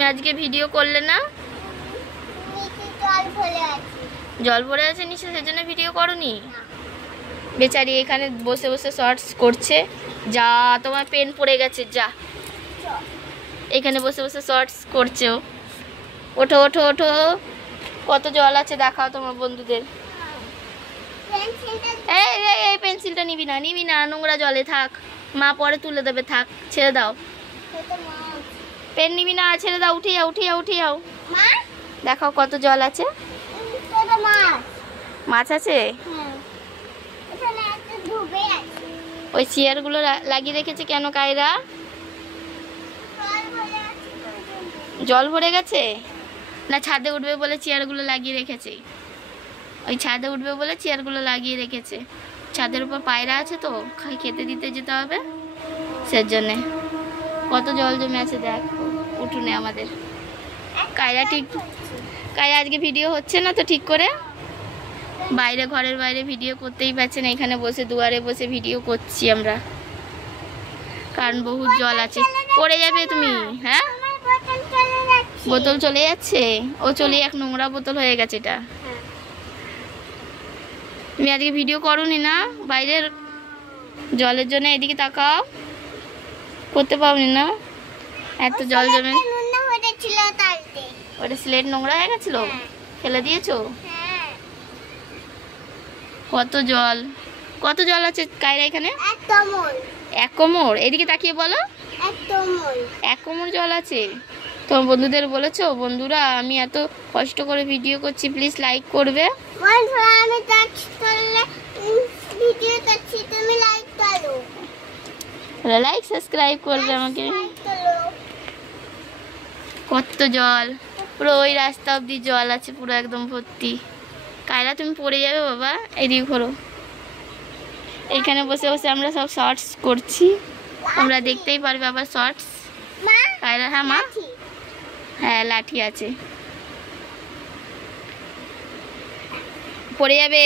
তুমি আজকে ভিডিও করলে না? জল ভরে আছে নিচে, সেজন্য ভিডিও করনি? বেচারি এখানে বসে বসে শর্টস করছে। যা তোমার পেন পড়ে গেছে, যা এখানে বসে বসে শর্টস করছে। ওঠো ওঠো ওঠো, কত জল আছে দেখাও তোমার বন্ধুদের। এই এই পেন্সিলটা নিবি না, নিবি না, নোংরা জলে থাক, মা পরে তুলে দেবে, থাক, ছেড়ে দাও। পেন নিবি না, ছেড়ে দাও, উঠিয়ে যাও উঠিয়ে যাও উঠিয়ে যাও। দেখাও কত জল আছে। মাছ আছে? ওই চেয়ারগুলো লাগিয়ে রেখেছে কেন কায়রা? জল ভরে গেছে না? ছাদে উঠবে বলে চেয়ারগুলো লাগিয়ে রেখেছে। ওই ছাদে উঠবে বলে চেয়ারগুলো লাগিয়ে রেখেছে। ছাদের উপর পায়রা আছে তো, খেতে দিতে যেতে হবে, সেজন্যে। কত জল জমে আছে দেখ উঠোনে আমাদের। কায়রা আজকে ভিডিও হচ্ছে না তো ঠিক করে, বাইরে ঘরের বাইরে ভিডিও করতেই পারছে না, এখানে বসে দুয়ারে বসে ভিডিও করছি আমরা, কারণ বহুত জল আছে। পড়ে যাবে তুমি। হ্যাঁ, বোতল চলে যাচ্ছে, ও চলে এক নোংরা বোতল হয়ে গেছে এটা। তুমি আজকে ভিডিও করোনি না বাইরের জলের জন্য? এদিকে তাকাও, করতে পারোনি না? এত জল জমে। ওটা স্লেট নোংরা হয়ে গেছিল, ফেলে দিয়েছো? কত জল, কত জল আছে কায়রা এখানে? এক কোমর। এদিকে তাকিয়ে বলো, এক কোমর জল আছে। তোমার বন্ধুদের বলেছো, বন্ধুরা আমি এত কষ্ট করে ভিডিও করছি, প্লিজ লাইক করবে। লাইক সাবস্ক্রাইব করবে আমাকে। কত জল, পুরো ওই রাস্তা অব্দি জল আছে, পুরো একদম ভর্তি। কায়রা তুমি পড়ে যাবে বাবা, এদিকে ঘোরো। এইখানে বসে বসে আমরা সব শর্টস করছি, তোমরা দেখতেই পারবে আবার শর্টস। কায়রা, হ্যাঁ মা, হ্যাঁ লাঠি আছে, পড়ে যাবে,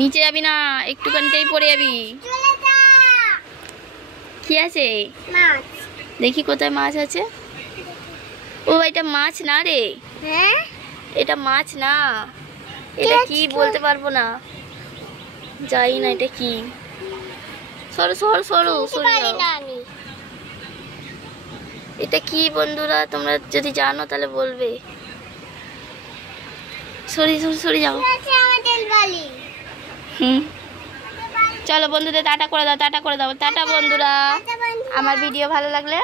নিচে যাবি না, একটুখানিতেই পড়ে যাবি। কি আছে দেখি, কোথায় মাছ আছে? ও এটা মাছ না রে, এটা মাছ না, এটা কি বলতে পারবো না, যাই না এটা কি। সরো সরো সরো সরে যাও। এটা কি বন্ধুরা, তোমরা যদি জানো তাহলে বলবে। সরি সরি সরে যাও। চলো বন্ধুদের টাটা করে দাও, টাটা করে দাও, টাটা বন্ধুরা। আমার ভিডিও ভালো লাগলে